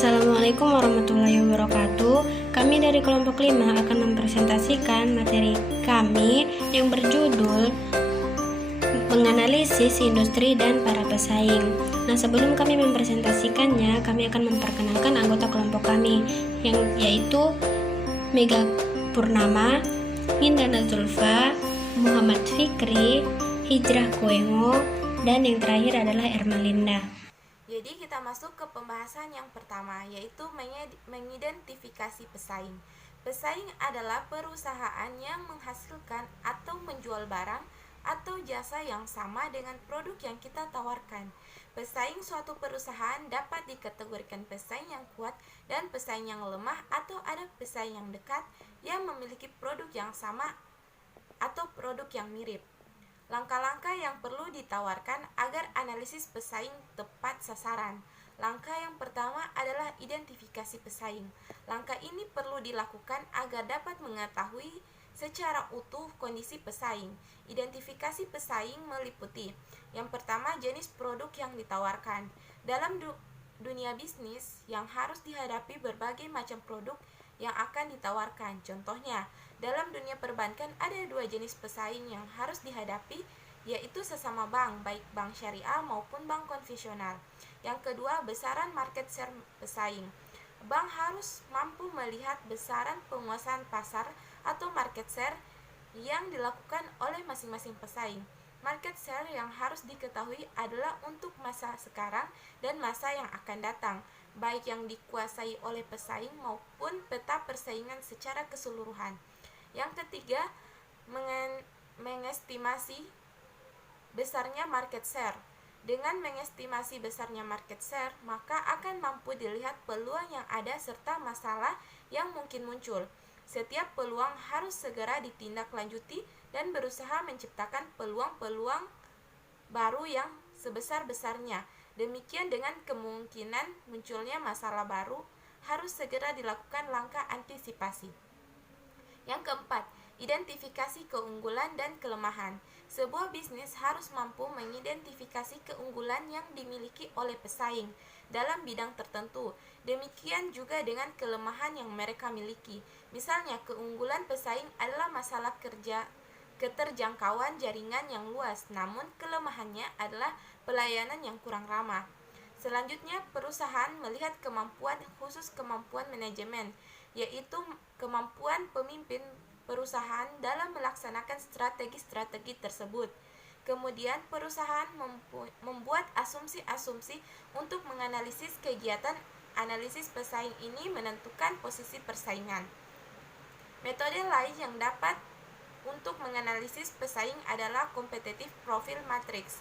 Assalamualaikum warahmatullahi wabarakatuh. Kami dari kelompok 5 akan mempresentasikan materi kami yang berjudul menganalisis industri dan para pesaing. Nah, sebelum kami mempresentasikannya, kami akan memperkenalkan anggota kelompok kami, yaitu Mega Purnama, Indana Zulfa, Muhammad Fikri, Hijrah Koengo, dan yang terakhir adalah Ermalinda. Jadi kita masuk ke pembahasan yang pertama, yaitu mengidentifikasi pesaing. Pesaing adalah perusahaan yang menghasilkan atau menjual barang atau jasa yang sama dengan produk yang kita tawarkan. Pesaing suatu perusahaan dapat dikategorikan pesaing yang kuat dan pesaing yang lemah, atau ada pesaing yang dekat yang memiliki produk yang sama atau produk yang mirip. Langkah-langkah yang perlu ditawarkan agar analisis pesaing tepat sasaran. Langkah yang pertama adalah identifikasi pesaing. Langkah ini perlu dilakukan agar dapat mengetahui secara utuh kondisi pesaing. Identifikasi pesaing meliputi: yang pertama, jenis produk yang ditawarkan. Dalam dunia bisnis yang harus dihadapi berbagai macam produk yang akan ditawarkan. Contohnya, dalam dunia perbankan ada dua jenis pesaing yang harus dihadapi, yaitu sesama bank, baik bank syariah maupun bank konvensional. Yang kedua, besaran market share pesaing. Bank harus mampu melihat besaran penguasaan pasar atau market share yang dilakukan oleh masing-masing pesaing. Market share yang harus diketahui adalah untuk masa sekarang dan masa yang akan datang, baik yang dikuasai oleh pesaing maupun peta persaingan secara keseluruhan. Yang ketiga, mengestimasi besarnya market share. Dengan mengestimasi besarnya market share, maka akan mampu dilihat peluang yang ada serta masalah yang mungkin muncul. Setiap peluang harus segera ditindaklanjuti dan berusaha menciptakan peluang-peluang baru yang sebesar-besarnya. Demikian dengan kemungkinan munculnya masalah baru, harus segera dilakukan langkah antisipasi. Yang keempat, identifikasi keunggulan dan kelemahan. Sebuah bisnis harus mampu mengidentifikasi keunggulan yang dimiliki oleh pesaing dalam bidang tertentu. Demikian juga dengan kelemahan yang mereka miliki. Misalnya, keunggulan pesaing adalah masalah keterjangkauan jaringan yang luas, namun kelemahannya adalah pelayanan yang kurang ramah. Selanjutnya, perusahaan melihat kemampuan khusus kemampuan manajemen, yaitu kemampuan pemimpin perusahaan dalam melaksanakan strategi-strategi tersebut. Kemudian, perusahaan membuat asumsi-asumsi untuk menganalisis kegiatan analisis pesaing ini menentukan posisi persaingan. Metode lain yang dapat untuk menganalisis pesaing adalah competitive profile matrix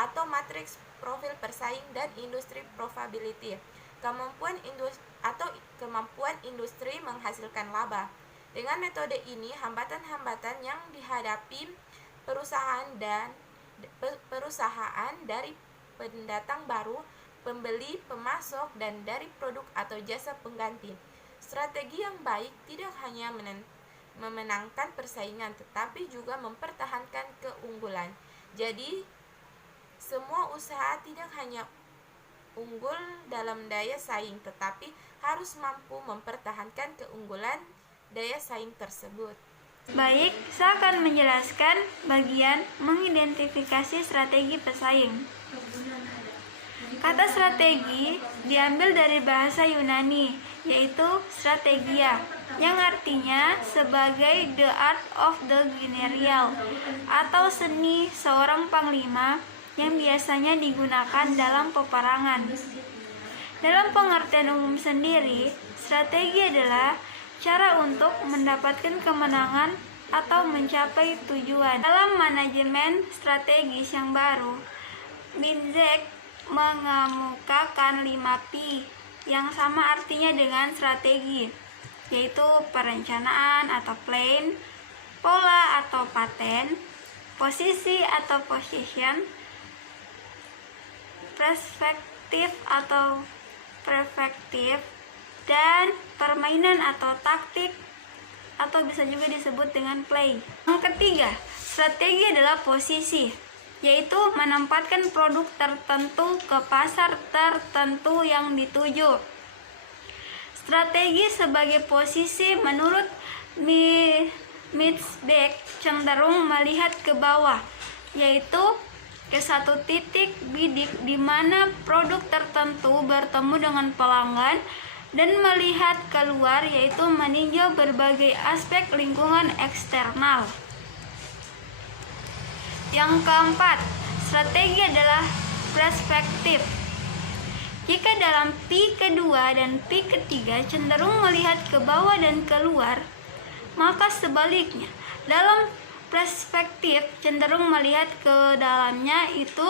atau matriks profil persaing dan industri profitability. Kemampuan industri menghasilkan laba. Dengan metode ini, hambatan-hambatan yang dihadapi perusahaan dari pendatang baru, pembeli, pemasok, dan dari produk atau jasa pengganti. Strategi yang baik tidak hanya memenangkan persaingan, tetapi juga mempertahankan keunggulan. Jadi, semua usaha tidak hanya unggul dalam daya saing, tetapi harus mampu mempertahankan keunggulan daya saing tersebut. Baik, saya akan menjelaskan bagian mengidentifikasi strategi pesaing. Kata strategi diambil dari bahasa Yunani, yaitu strategia, yang artinya sebagai the art of the general, atau seni seorang panglima yang biasanya digunakan dalam peperangan. Dalam pengertian umum sendiri, strategi adalah cara untuk mendapatkan kemenangan atau mencapai tujuan. Dalam manajemen strategis yang baru, Binzek mengemukakan 5P yang sama artinya dengan strategi, yaitu perencanaan atau plan, pola atau pattern, posisi atau position, perspektif atau perspektif, dan permainan atau taktik, atau bisa juga disebut dengan play. Yang ketiga, strategi adalah posisi, yaitu menempatkan produk tertentu ke pasar tertentu yang dituju. Strategi sebagai posisi menurut Mitchbeck cenderung melihat ke bawah, yaitu ke satu titik bidik di mana produk tertentu bertemu dengan pelanggan, dan melihat keluar, yaitu meninjau berbagai aspek lingkungan eksternal. Yang keempat, strategi adalah perspektif. Jika dalam pi kedua dan pi ketiga cenderung melihat ke bawah dan keluar, maka sebaliknya, dalam perspektif cenderung melihat ke dalamnya, itu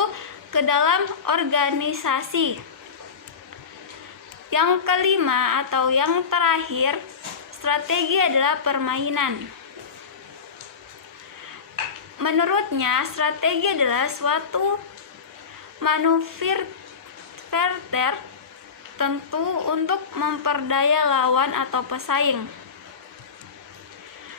ke dalam organisasi. Yang kelima atau yang terakhir, strategi adalah permainan. Menurutnya, strategi adalah suatu manuver tertentu untuk memperdaya lawan atau pesaing.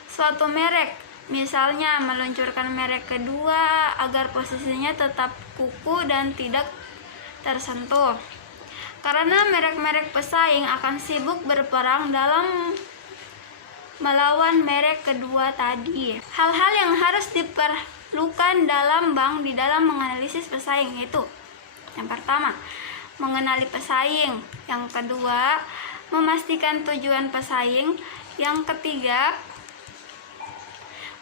Suatu merek, misalnya meluncurkan merek kedua agar posisinya tetap kukuh dan tidak tersentuh. Karena merek-merek pesaing akan sibuk berperang dalam melawan merek kedua tadi. Hal-hal yang harus diperlukan dalam bank di dalam menganalisis pesaing yaitu: yang pertama, mengenali pesaing. Yang kedua, memastikan tujuan pesaing. Yang ketiga,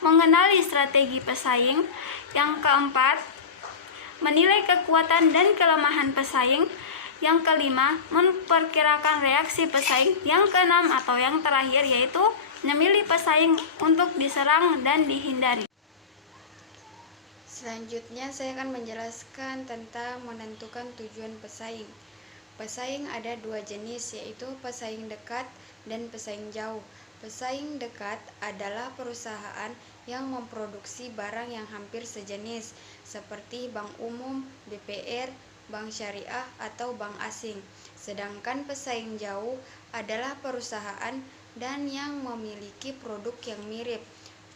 mengenali strategi pesaing. Yang keempat, menilai kekuatan dan kelemahan pesaing. Yang kelima, memperkirakan reaksi pesaing. Yang keenam atau yang terakhir yaitu memilih pesaing untuk diserang dan dihindari. Selanjutnya saya akan menjelaskan tentang menentukan tujuan pesaing. Pesaing ada dua jenis, yaitu pesaing dekat dan pesaing jauh. Pesaing dekat adalah perusahaan yang memproduksi barang yang hampir sejenis, seperti bank umum, BPR, bank syariah, atau bank asing. Sedangkan pesaing jauh adalah perusahaan dan yang memiliki produk yang mirip.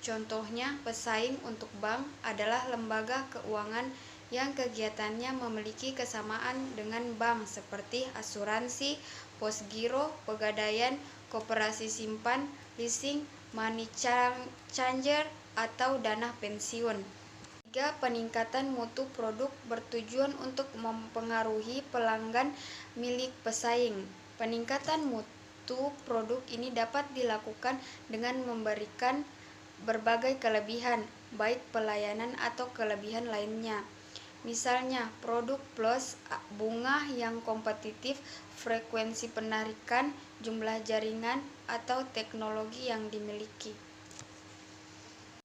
Contohnya, pesaing untuk bank adalah lembaga keuangan yang kegiatannya memiliki kesamaan dengan bank, seperti asuransi, pos giro, pegadaian, koperasi simpan, leasing, money changer, atau dana pensiun. 3. Peningkatan mutu produk bertujuan untuk mempengaruhi pelanggan milik pesaing. Peningkatan mutu produk ini dapat dilakukan dengan memberikan berbagai kelebihan, baik pelayanan atau kelebihan lainnya. Misalnya, produk plus bunga yang kompetitif, frekuensi penarikan, jumlah jaringan, atau teknologi yang dimiliki.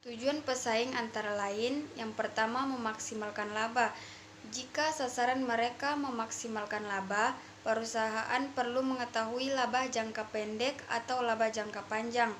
Tujuan pesaing antara lain: yang pertama, memaksimalkan laba. Jika sasaran mereka memaksimalkan laba, perusahaan perlu mengetahui laba jangka pendek atau laba jangka panjang,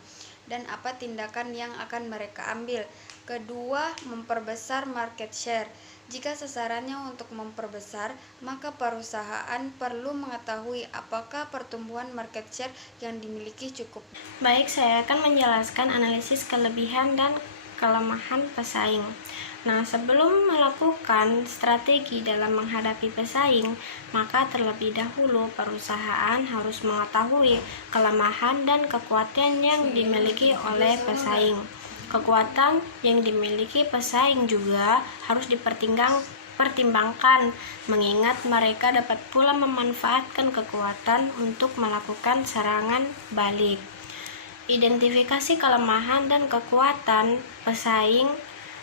dan apa tindakan yang akan mereka ambil. Kedua, memperbesar market share. Jika sasarannya untuk memperbesar, maka perusahaan perlu mengetahui apakah pertumbuhan market share yang dimiliki cukup. Baik, saya akan menjelaskan analisis kelebihan dan kelemahan pesaing. Nah, sebelum melakukan strategi dalam menghadapi pesaing, maka terlebih dahulu perusahaan harus mengetahui kelemahan dan kekuatan yang dimiliki oleh pesaing. Kekuatan yang dimiliki pesaing juga harus dipertimbangkan, mengingat mereka dapat pula memanfaatkan kekuatan untuk melakukan serangan balik. Identifikasi kelemahan dan kekuatan pesaing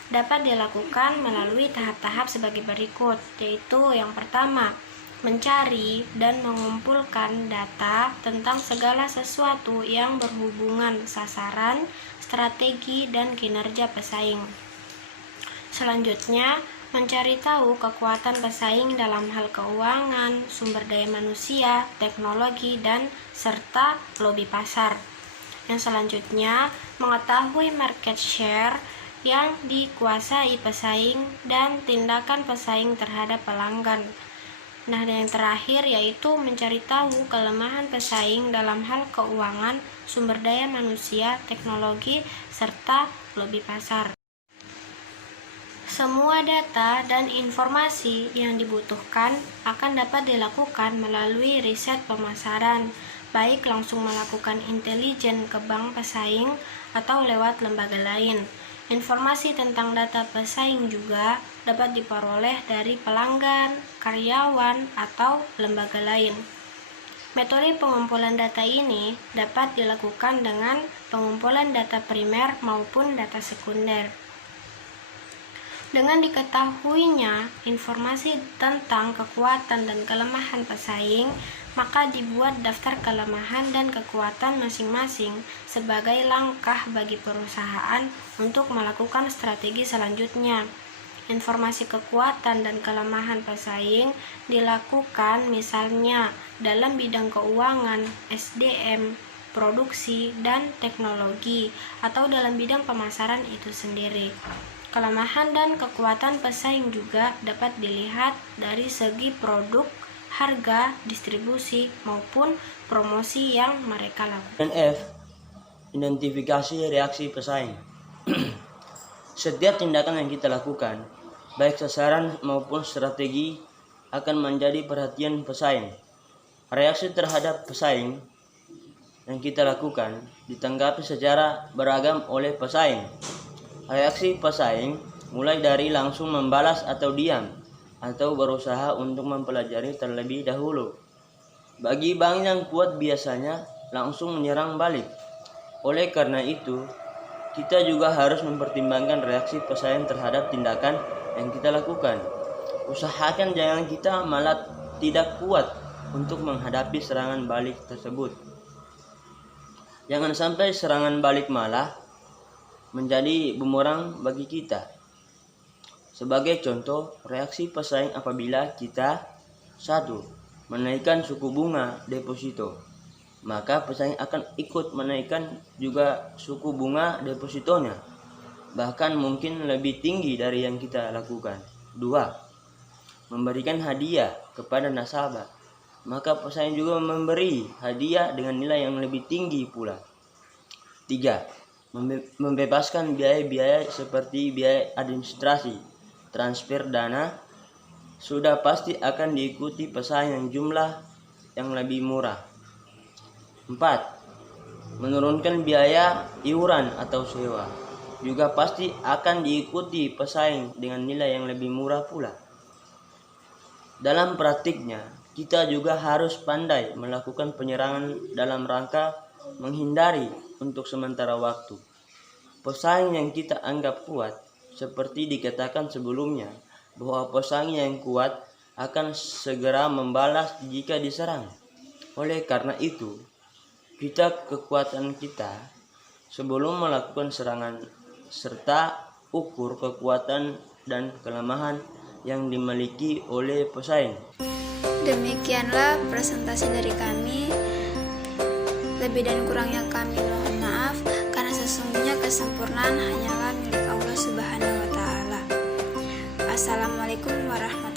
dapat dilakukan melalui tahap-tahap sebagai berikut, yaitu yang pertama, mencari dan mengumpulkan data tentang segala sesuatu yang berhubungan sasaran, strategi, dan kinerja pesaing. Selanjutnya, mencari tahu kekuatan pesaing dalam hal keuangan, sumber daya manusia, teknologi, dan serta lobby pasar. Yang selanjutnya, mengetahui market share yang dikuasai pesaing dan tindakan pesaing terhadap pelanggan. Nah, dan yang terakhir yaitu mencari tahu kelemahan pesaing dalam hal keuangan, sumber daya manusia, teknologi, serta lobby pasar. Semua data dan informasi yang dibutuhkan akan dapat dilakukan melalui riset pemasaran, baik langsung melakukan intelijen ke bank pesaing atau lewat lembaga lain. Informasi tentang data pesaing juga dapat diperoleh dari pelanggan, karyawan, atau lembaga lain. Metode pengumpulan data ini dapat dilakukan dengan pengumpulan data primer maupun data sekunder. Dengan diketahuinya informasi tentang kekuatan dan kelemahan pesaing, maka dibuat daftar kelemahan dan kekuatan masing-masing sebagai langkah bagi perusahaan untuk melakukan strategi selanjutnya. Informasi kekuatan dan kelemahan pesaing dilakukan misalnya dalam bidang keuangan, SDM, produksi, dan teknologi, atau dalam bidang pemasaran itu sendiri. Kelemahan dan kekuatan pesaing juga dapat dilihat dari segi produk, harga, distribusi, maupun promosi yang mereka lakukan. Dan F. Identifikasi reaksi pesaing. Setiap tindakan yang kita lakukan, baik sasaran maupun strategi, akan menjadi perhatian pesaing. Reaksi terhadap pesaing yang kita lakukan ditanggapi secara beragam oleh pesaing. Reaksi pesaing mulai dari langsung membalas atau diam, atau berusaha untuk mempelajari terlebih dahulu. Bagi bank yang kuat biasanya langsung menyerang balik. Oleh karena itu, kita juga harus mempertimbangkan reaksi pesaing terhadap tindakan yang kita lakukan. Usahakan jangan kita malah tidak kuat untuk menghadapi serangan balik tersebut. Jangan sampai serangan balik malah menjadi bumerang bagi kita. Sebagai contoh, reaksi pesaing apabila kita 1. Menaikkan suku bunga deposito, maka pesaing akan ikut menaikkan juga suku bunga depositonya, bahkan mungkin lebih tinggi dari yang kita lakukan. 2. Memberikan hadiah kepada nasabah, maka pesaing juga memberi hadiah dengan nilai yang lebih tinggi pula. 3. Membebaskan biaya-biaya seperti biaya administrasi, transfer dana, sudah pasti akan diikuti pesaing yang jumlah yang lebih murah. 4. Menurunkan biaya iuran atau sewa, juga pasti akan diikuti pesaing dengan nilai yang lebih murah pula. Dalam praktiknya, kita juga harus pandai melakukan penyerangan dalam rangka menghindari untuk sementara waktu pesaing yang kita anggap kuat. Seperti dikatakan sebelumnya, bahwa pesaing yang kuat akan segera membalas jika diserang. Oleh karena itu, kekuatan kita sebelum melakukan serangan, serta ukur kekuatan dan kelemahan yang dimiliki oleh pesaing. Demikianlah presentasi dari kami. Lebih dan kurangnya kami mohon maaf, karena sesungguhnya kesempurnaan hanyalah milik Allah Subhanahu wa Ta'ala. Assalamualaikum warahmatullahi wabarakatuh.